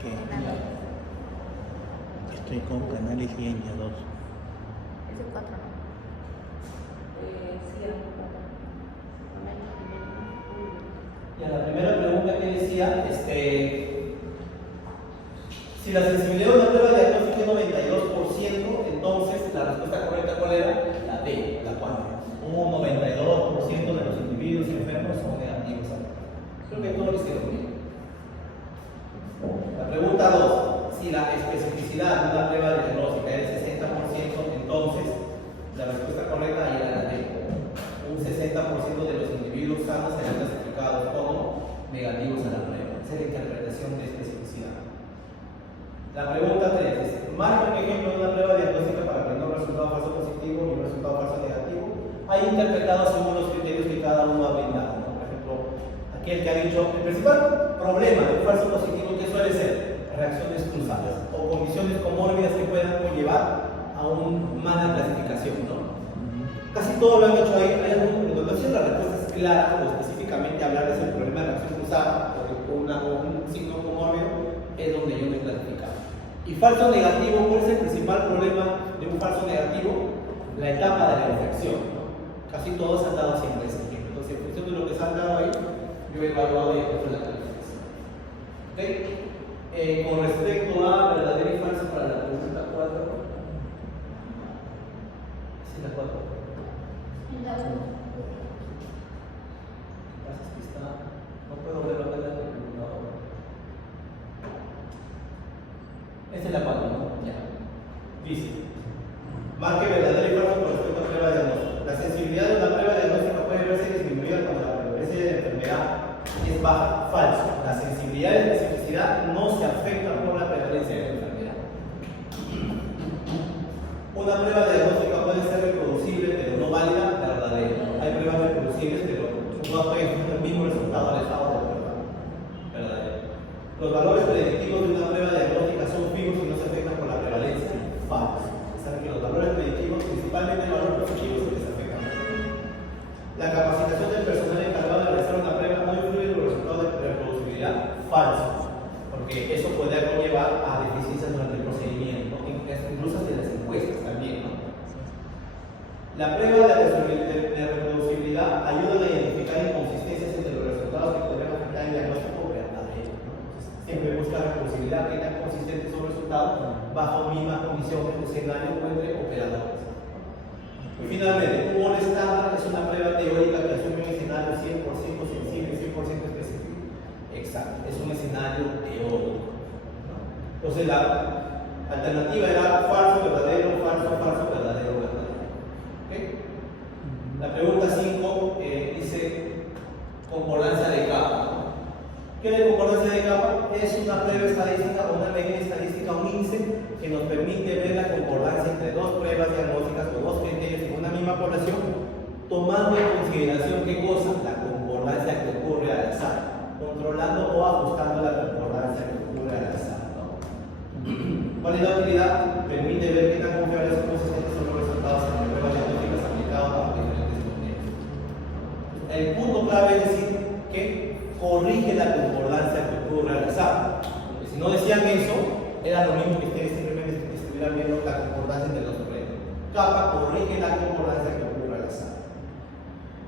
que estoy con Canales y Enya 2. Es el 4, ¿no? Sí, el 4. Y a la primera pregunta que decía, si la sensibilidad de una prueba diagnóstica es 92%, entonces la respuesta correcta ¿cuál era? La D, la 4. Un 92% de los individuos enfermos son negativos. Creo que todo lo hicieron bien. La pregunta 2. Si la especificidad de una prueba diagnóstica es 60%, entonces la respuesta correcta ahí era la D. Un 60% de los individuos sanos serán clasificados como negativos a la prueba. Esa es la interpretación de especificidad. La pregunta 3 es: marca un ejemplo de una prueba diagnóstica para aprender un resultado falso positivo y un resultado falso negativo. Hay interpretado según los criterios que cada uno ha brindado, ¿no? Por ejemplo, aquel que ha dicho el principal problema de un falso positivo que suele ser reacciones cruzadas o condiciones comórbidas que puedan conllevar a una mala clasificación, ¿no? Casi todo lo han hecho ahí. Hay algunos donde no sido la respuesta es clara o específicamente hablar de ese problema de reacción cruzada o un signo comórbido, es donde yo me he clasificado. Y falso negativo, ¿cuál es el principal problema de un falso negativo? La etapa de la infección, ¿no? Casi todos han dado siempre ese ejemplo. Entonces, en función de lo que se han dado ahí, yo he evaluado y he puesto la calificación. ¿Okay? Con respecto a verdadero y falso para la pregunta 4, ¿sí la 4? ¿Qué pasa? Es que está, no puedo verlo acá en el computador. Esa es la 4, ¿no? Ya. Dice: marque verdadero y falso con respecto a prueba diagnóstica. La sensibilidad de una prueba diagnóstica puede verse disminuida cuando la prevalencia de la enfermedad es baja. Falso. La sensibilidad y la especificidad no se afectan por la prevalencia de la enfermedad. Una prueba diagnóstica puede ser reproducible pero no válida. Verdadero. Hay pruebas reproducibles pero no pueden tener el mismo resultado al estado de la prueba. Verdadero. Los valores predictivos de una prueba diagnóstica son fijos y no se afectan por la prevalencia. Falso. Saben que los valores predictivos, principalmente el valor positivo, es el que se afectan. La capacitación del personal encargado de realizar una prueba no influye en los resultados de reproducibilidad. Falso. Porque eso puede conllevar a deficiencias durante el procedimiento, incluso hasta las encuestas también, ¿no? La prueba de reproducibilidad ayuda a identificar inconsistencias entre los resultados que podrían afectar el diagnóstico verdadero, ¿no? Siempre busca reproducibilidad, que tan consistentes son los resultados bajo mismas condiciones, escenarios o entre operadores. Y finalmente, un MOL estándar es una prueba teórica que asume un escenario 100% sensible, 100% específico. Exacto, es un escenario teórico, ¿no? Entonces la alternativa era falso, verdadero, falso, falso, verdadero, verdadero. ¿Okay? La pregunta 5 dice concordancia de capa, ¿no? ¿Qué es concordancia de capa? Es una prueba estadística o una medida estadística, un índice que nos permite ver la concordancia entre dos pruebas diagnósticas o dos criterios en una misma población, tomando en consideración qué cosa, la concordancia que ocurre al azar, controlando o ajustando la concordancia que ocurre al azar, ¿no? ¿Cuál es la utilidad? Permite ver qué tan confiables o consistentes son los resultados en las pruebas diagnósticas aplicadas a diferentes contextos. El punto clave es decir que corrige la concordancia que ocurre al azar. Porque si no decían eso, era lo mismo que ustedes simplemente estuvieran viendo la concordancia entre los pruebas. Capa corrige la concordancia que ocurre al azar.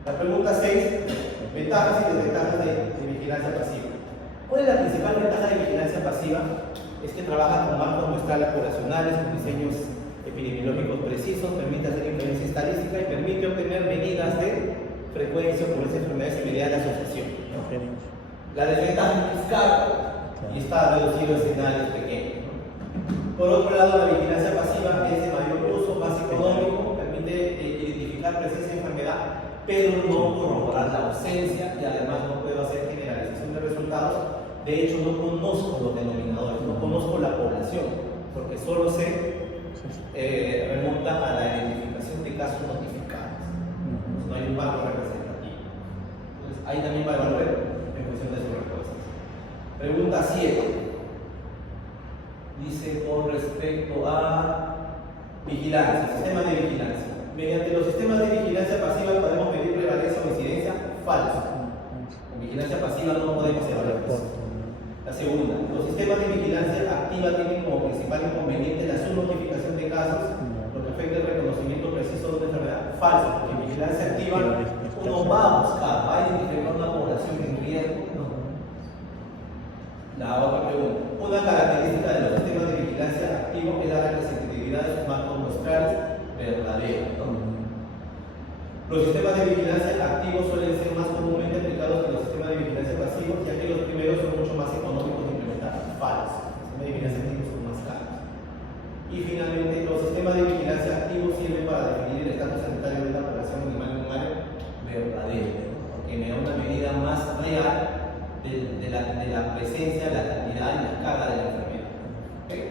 La pregunta 6: ventajas y desventajas de vigilancia pasiva. ¿Cuál es la principal ventaja de vigilancia pasiva? Es que trabaja con marcos muestrales poblacionales, con diseños epidemiológicos precisos, permite hacer inferencia estadística y permite obtener medidas de frecuencia por esas enfermedades y medidas de asociación, ¿no? La desventaja es caro y está reducido a escenarios pequeños, ¿no? Por otro lado, la vigilancia pasiva es de mayor uso, más económico, permite identificar presencia de enfermedad, pero no corroborar la ausencia y además no puedo hacer generalización de resultados. De hecho, no conozco los denominadores, no conozco la población, porque solo se remonta a la identificación de casos notificados. Entonces, no hay un marco representativo. Entonces, ahí también va a evaluar en función de sus respuestas. Pregunta 7. Dice con respecto a vigilancia, sistema de vigilancia. Mediante los sistemas de vigilancia pasiva podemos medir prevalencia o incidencia. Falso. Con vigilancia pasiva no podemos evaluar eso. La segunda, los sistemas de vigilancia falso, porque en vigilancia activa uno va a buscar, va a identificar una población en riesgo, no. La otra pregunta. Una característica de los sistemas de vigilancia activo es la representatividad de sus marcos muestrales verdaderos, ¿no? Los sistemas de vigilancia activos suelen ser más comúnmente aplicados que los sistemas de vigilancia pasivos, ya que los primeros son mucho más económicos de implementar. Falso. Los sistemas de vigilancia activos son más caros. Y finalmente, los sistemas de vigilancia activos sirven para definir el estatus sanitario de una población animal en un área verdadero, porque me da una medida más real de la presencia, la cantidad y la carga de la enfermedad. ¿Okay?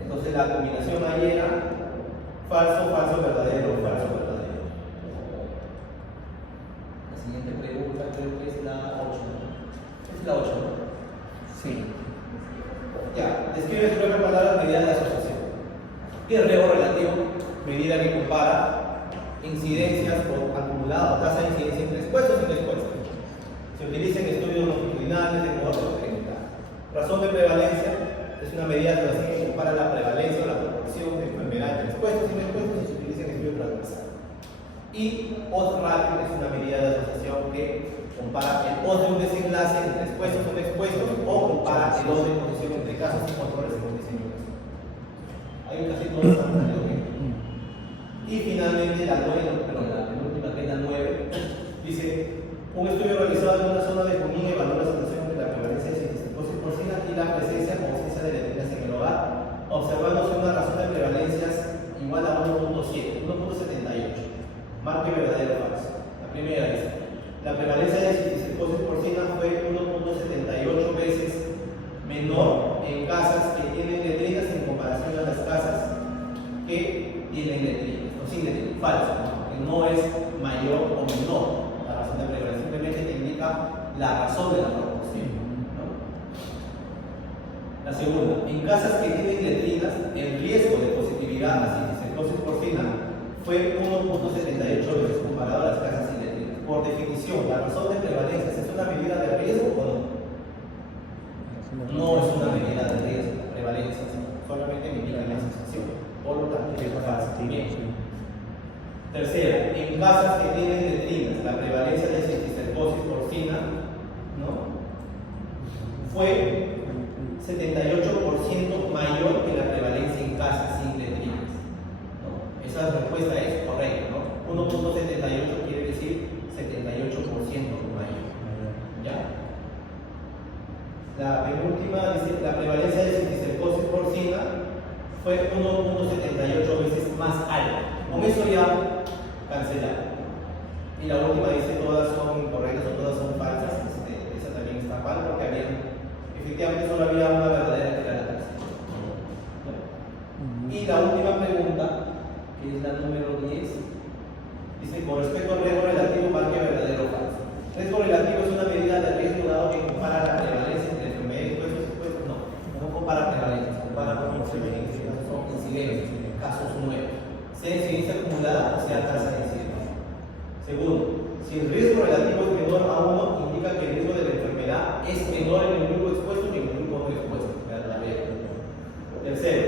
Entonces la combinación ahí era falso, falso, verdadero, falso, verdadero. La siguiente pregunta creo que es la 8. ¿Es la 8? Sí. Ya, describe en breve palabras medidas de asociación. ¿Qué es riesgo relativo? Medida que compara incidencias o acumulado, tasa de incidencia entre expuestos y no expuestos. Se utiliza en estudios longitudinales de cohorte experimental. Razón de prevalencia es una medida que compara la prevalencia o la proporción de enfermedad entre expuestos y no expuestos y se utiliza en estudios transversales. Y odds ratio es una medida de asociación que compara el odds de un desenlace entre expuestos o no expuestos o compara el odds de exposición entre casos y controles en un diseño. Hay un casi todos están bien. Y finalmente la penúltima, que es la 9, dice: un estudio realizado en una zona de Junín evaluó la situación entre la prevalencia de cisticercosis porcina y la presencia o ausencia de letrinas en el hogar, observándose una razón de prevalencias igual a 1.7, 1.78. Marque verdadero o falso. La primera dice: la prevalencia de cisticercosis porcina fue 1.78 veces menor en casas que tienen letrinas en comparación a las casas que tienen letrinas, o sin letrinas. Falso, ¿no? Que no es mayor o menor. La razón de prevalencia simplemente te indica la razón de la proporción, ¿no? La segunda: en casas que tienen letrinas, el riesgo de positividad a cisticercosis porcina fue 1.78 veces comparado a las casas sin letrinas. Por definición, la razón de prevalencia es una medida de riesgo o no. No es una medida de riesgo, la prevalencia solamente medida la asociación. Por lo tanto, es falso. Bien. Tercera, en casas que tienen letrinas, la prevalencia de cisticercosis porcina, ¿no?, fue 78% mayor que la prevalencia en casas sin letrinas, ¿no? Esa respuesta es correcta, ¿no? 1.78 quiere decir 78% mayor. ¿Ya? La penúltima dice: la prevalencia de cisticercosis porcina fue 1.78 veces más alta. Con eso ya cancelar. Y la última dice: todas son incorrectas o todas son falsas. Esa también está mal porque efectivamente solo había una verdadera que era la tercera. Y la última pregunta, que es la número 10, dice: con respecto al riesgo relativo, marque verdadero o falso. Riesgo relativo es una medida de riesgo dado que compara la prevalencia entre enfermedades y expuestos. No compara prevalencia, compara con incidencias, casos nuevos, sea incidencia acumulada o sea tasa de incidencia. Segundo, si el riesgo relativo es menor a 1, indica que el riesgo de la enfermedad es menor en el grupo expuesto que en el grupo no expuesto. Tercero,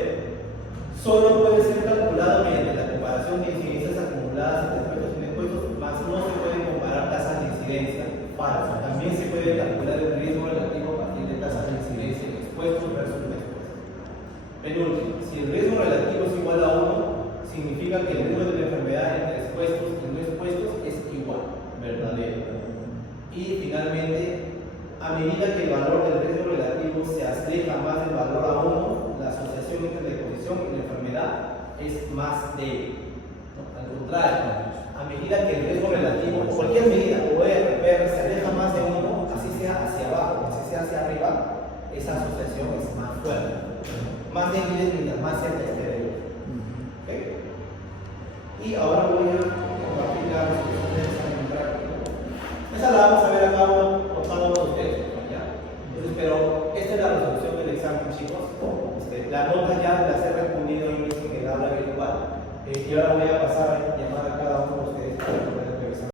solo puede ser calculado mediante la comparación de incidencias acumuladas entre expuestos y no expuestos, mas no se pueden comparar tasas de incidencia. Falso. También se puede calcular el riesgo relativo a partir de tasas de incidencia en expuestos versus no expuestos. Penúltimo, si el riesgo relativo es igual a 1, significa que el riesgo de la enfermedad entre expuestos y no expuestos es igual, verdadero. Y finalmente, a medida que el valor del riesgo relativo se aleja más del valor a 1, la asociación entre la exposición y la enfermedad es más débil. ¿No? Al contrario, a medida que el riesgo relativo, o cualquier medida, o R, se aleja más de 1, así sea hacia abajo, así sea hacia arriba, esa asociación es más fuerte, más débil mientras más cerca esté de ella. ¿Okay? Y ahora voy a compartir la resolución del examen práctico. Esa la vamos a ver acá por cada uno de ustedes, ¿ya? Entonces, pero esta es la resolución del examen, chicos. La nota ya las he respondido en el aula virtual. Y ahora voy a pasar a llamar a cada uno de ustedes.